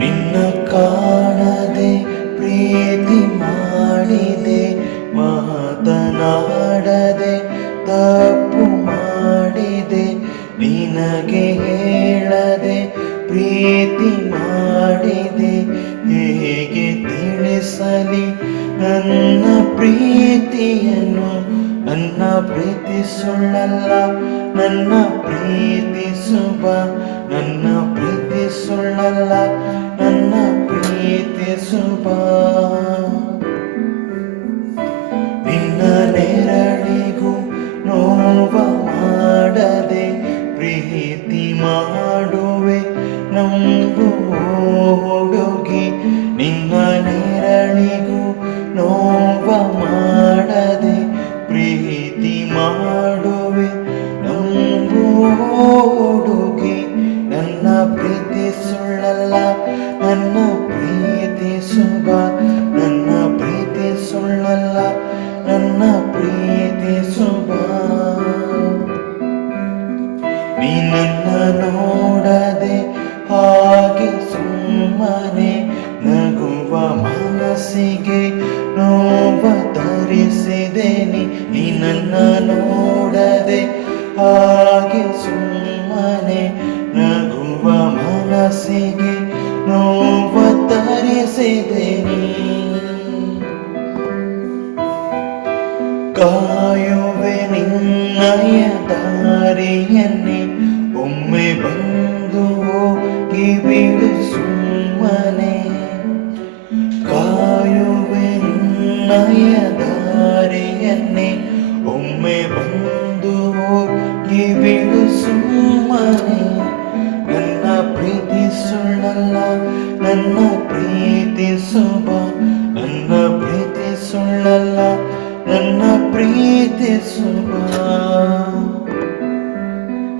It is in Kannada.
ನಿನ್ನ ಕಾಣದೆ ಪ್ರೀತಿ ಮಾಡಿದೆ, ಮಾತನಾಡದೆ ತಪ್ಪು ಮಾಡಿದೆ, ನಿನಗೆ ಹೇಳದೆ ಪ್ರೀತಿ ಮಾಡಿದೆ. ಹೇಗೆ ತಿಳಿಸಲಿ ನನ್ನ ಪ್ರೀತಿಯನ್ನು? ನನ್ನ ಪ್ರೀತಿ ಸುಳ್ಳಲ್ಲ, ನನ್ನ ಪ್ರೀತಿ ಶುಭ. ನನ್ನ ಪ್ರೀತಿ ಸುಳ್ಳಲ್ಲ, ನನ್ನ ಪ್ರೀತಿ ಶುಭ. ನಿನ್ನ ನೆರಳಿಗೂ ನೋವ ಮಾಡದೆ ಪ್ರೀತಿ ಮಾಡುವೆ ನಂಬು ಹುಡುಗಿ. ನಿನ್ನ ನೆರಳಿಗೂ ನೋವ ಮಾಡದೆ ಪ್ರೀತಿ ಮಾಡುವೆ ನಂಬು ಹುಡುಗಿ. ನನ್ನ ಪ್ರೀತಿ ಸುಳ್ಳಲ್ಲ, ನನ್ನ ಪ್ರೀತಿ ಶುಭ. ನನ್ನ ಪ್ರೀತಿ ಸುಳ್ಳಲ್ಲ, ನನ್ನ ಪ್ರೀತಿ ಶುಭ. ನೀ ನನ್ನ ನೋಡದೆ ಹಾಗೆ ಸುಮ್ಮನೆ ನಗುವ ಮನಸ್ಸಿಗೆ ನೋವ ತರಿಸಿದೆ. ನೀ ನನ್ನ ನೋಡದೆ ಹಾಗೆ ಸುಮ್ಮನೆ ನಗುವ ಮನಸ್ಸಿಗೆ ನೋವ ತರಿಸಿದೆ. ಕಾಯುವೆ ನಿನ್ನಯ ದಾರಿಯನ್ನೇ, ಒಮ್ಮೆ ಬಂದು ಹೋಗಿ ಬಿಡಿಸು